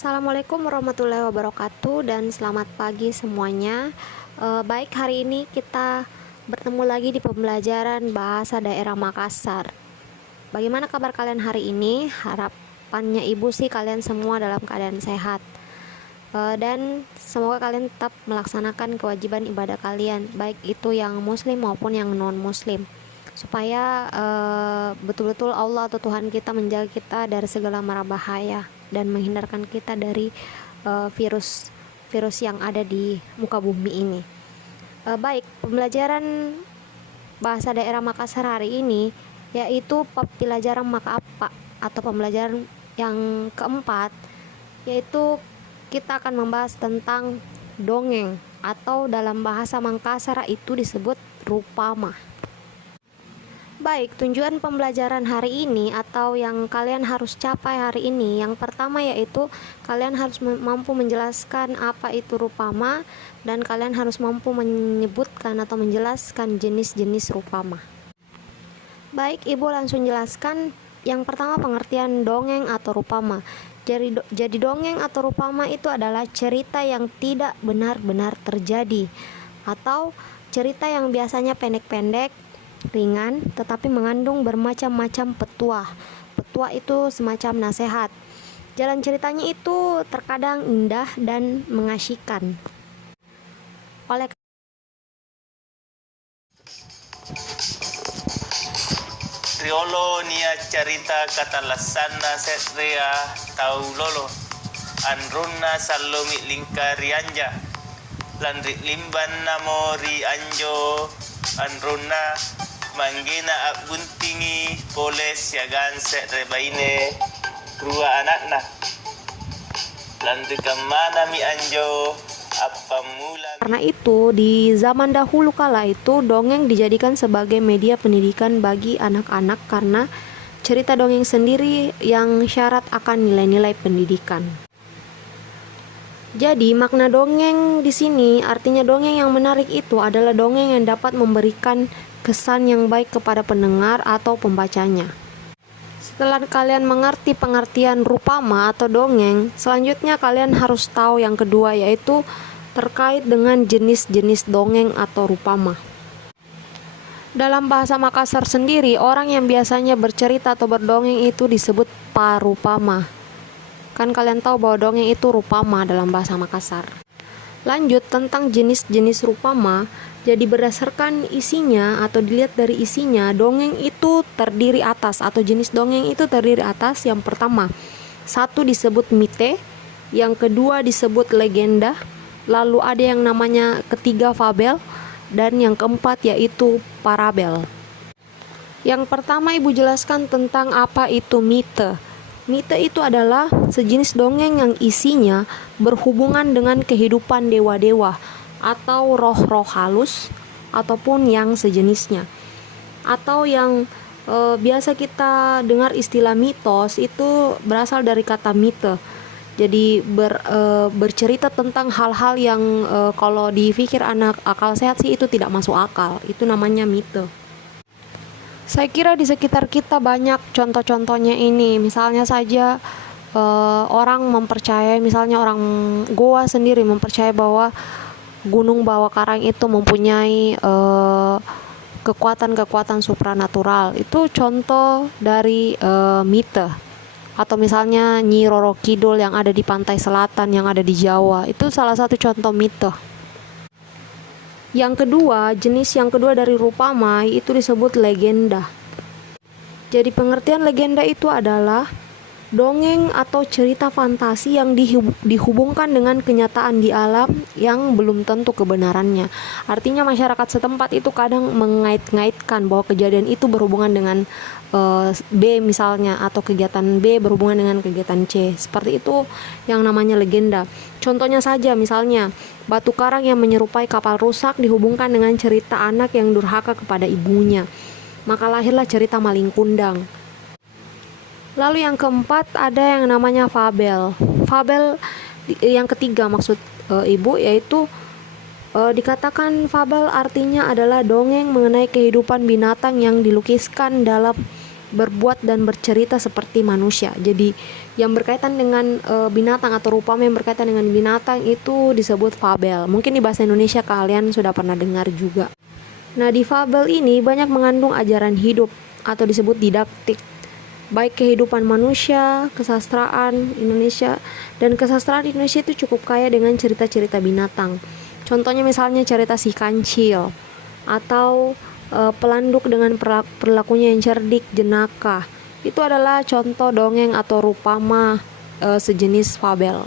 Assalamualaikum warahmatullahi wabarakatuh dan selamat pagi semuanya. Baik, hari ini kita bertemu lagi di pembelajaran bahasa daerah Makassar. Bagaimana kabar kalian hari ini? Harapannya ibu sih kalian semua dalam keadaan sehat. Dan semoga kalian tetap melaksanakan kewajiban ibadah kalian, baik itu yang muslim maupun yang non muslim, supaya betul-betul Allah atau Tuhan kita menjaga kita dari segala mara bahaya dan menghindarkan kita dari virus yang ada di muka bumi ini. Baik, pembelajaran bahasa daerah Makassar hari ini yaitu pelajaran maka apa atau pembelajaran yang keempat, yaitu kita akan membahas tentang dongeng atau dalam bahasa Makassar itu disebut rupama. Baik, tujuan pembelajaran hari ini atau yang kalian harus capai hari ini, yang pertama yaitu kalian harus mampu menjelaskan apa itu rupama, dan kalian harus mampu menyebutkan atau menjelaskan jenis-jenis rupama. Baik, ibu langsung jelaskan. Yang pertama, pengertian dongeng atau rupama. Jadi dongeng atau rupama itu adalah cerita yang tidak benar-benar terjadi, atau cerita yang biasanya pendek-pendek, ringan, tetapi mengandung bermacam-macam petuah. Petuah itu semacam nasihat. Jalan ceritanya itu terkadang indah dan mengasyikan. Oleh Riolo nia cerita kata lasana setria tau lolo anruna salomi lingkari anja landri limban namori anjo anruna manggena abuntingi poles yagan setre baine rua anakna landri kamana mi anjo apa mula. Karena itu, di zaman dahulu kala itu dongeng dijadikan sebagai media pendidikan bagi anak-anak karena cerita dongeng sendiri yang syarat akan nilai-nilai pendidikan. Jadi makna dongeng di sini artinya dongeng yang menarik itu adalah dongeng yang dapat memberikan kesan yang baik kepada pendengar atau pembacanya. Setelah kalian mengerti pengertian rupama atau dongeng, selanjutnya kalian harus tahu yang kedua, yaitu terkait dengan jenis-jenis dongeng atau rupama. Dalam bahasa Makassar sendiri, orang yang biasanya bercerita atau berdongeng itu disebut parupama. Kan kalian tahu bahwa dongeng itu rupama dalam bahasa Makassar. Lanjut tentang jenis-jenis rupama. Jadi berdasarkan isinya atau dilihat dari isinya, dongeng itu terdiri atas atau jenis dongeng itu terdiri atas. Yang pertama, satu disebut mite, yang kedua disebut legenda, lalu ada yang namanya ketiga fabel, dan yang keempat yaitu parabel. Yang pertama ibu jelaskan tentang apa itu mite. Mite itu adalah sejenis dongeng yang isinya berhubungan dengan kehidupan dewa-dewa atau roh-roh halus ataupun yang sejenisnya. Atau yang biasa kita dengar istilah mitos itu berasal dari kata mite. Jadi bercerita tentang hal-hal yang kalau dipikir anak akal sehat sih itu tidak masuk akal. Itu namanya mite. Saya kira di sekitar kita banyak contoh-contohnya ini. Misalnya saja orang mempercayai, misalnya orang Goa sendiri mempercayai bahwa Gunung Bawah Karang itu mempunyai kekuatan-kekuatan supranatural. Itu contoh dari mite. Atau misalnya Nyi Roro Kidul yang ada di pantai selatan yang ada di Jawa, itu salah satu contoh mite. Yang kedua, jenis yang kedua dari rupama itu disebut legenda. Jadi pengertian legenda itu adalah dongeng atau cerita fantasi yang dihubungkan dengan kenyataan di alam yang belum tentu kebenarannya. Artinya masyarakat setempat itu kadang mengait-ngaitkan bahwa kejadian itu berhubungan dengan B misalnya, atau kegiatan B berhubungan dengan kegiatan C. Seperti itu yang namanya legenda. Contohnya saja misalnya batu karang yang menyerupai kapal rusak dihubungkan dengan cerita anak yang durhaka kepada ibunya. Maka lahirlah cerita Malin Kundang. Lalu yang keempat ada yang namanya fabel. Fabel yang ketiga maksud ibu, yaitu dikatakan fabel artinya adalah dongeng mengenai kehidupan binatang yang dilukiskan dalam berbuat dan bercerita seperti manusia. Jadi yang berkaitan dengan binatang atau rupama yang berkaitan dengan binatang itu disebut fabel. Mungkin di bahasa Indonesia kalian sudah pernah dengar juga. Nah, di fabel ini banyak mengandung ajaran hidup atau disebut didaktik, baik kehidupan manusia, kesastraan Indonesia. Dan kesastraan Indonesia itu cukup kaya dengan cerita-cerita binatang. Contohnya misalnya cerita si kancil, atau pelanduk dengan perilakunya yang cerdik, jenaka. Itu adalah contoh dongeng atau rupama sejenis fabel.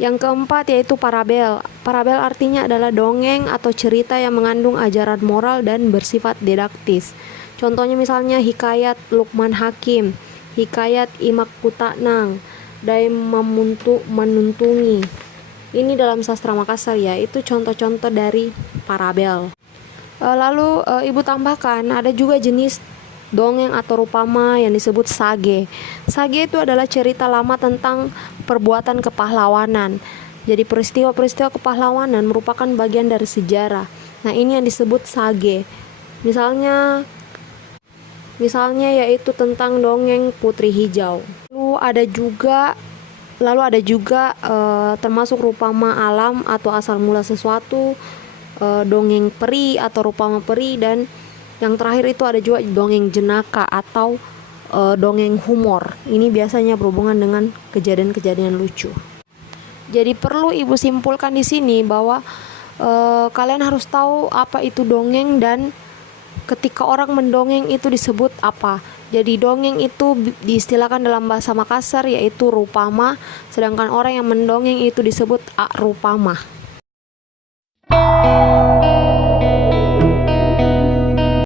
Yang keempat yaitu parabel. Parabel artinya adalah dongeng atau cerita yang mengandung ajaran moral dan bersifat didaktis. Contohnya misalnya hikayat Lukman Hakim, hikayat Imak Kutaknang, Daim Menuntungi. Ini dalam sastra Makassar ya, itu contoh-contoh dari parabel. Lalu ibu tambahkan ada juga jenis dongeng atau rupama yang disebut sage. Sage itu adalah cerita lama tentang perbuatan kepahlawanan. Jadi peristiwa-peristiwa kepahlawanan merupakan bagian dari sejarah. Nah, ini yang disebut sage. Misalnya yaitu tentang dongeng Putri Hijau. Lalu ada juga termasuk rupama alam atau asal mula sesuatu, dongeng peri atau rupama peri, dan yang terakhir itu ada juga dongeng jenaka atau dongeng humor. Ini biasanya berhubungan dengan kejadian-kejadian lucu. Jadi perlu ibu simpulkan di sini bahwa kalian harus tahu apa itu dongeng dan ketika orang mendongeng itu disebut apa. Jadi dongeng itu diistilahkan dalam bahasa Makassar yaitu rupama, sedangkan orang yang mendongeng itu disebut rupama.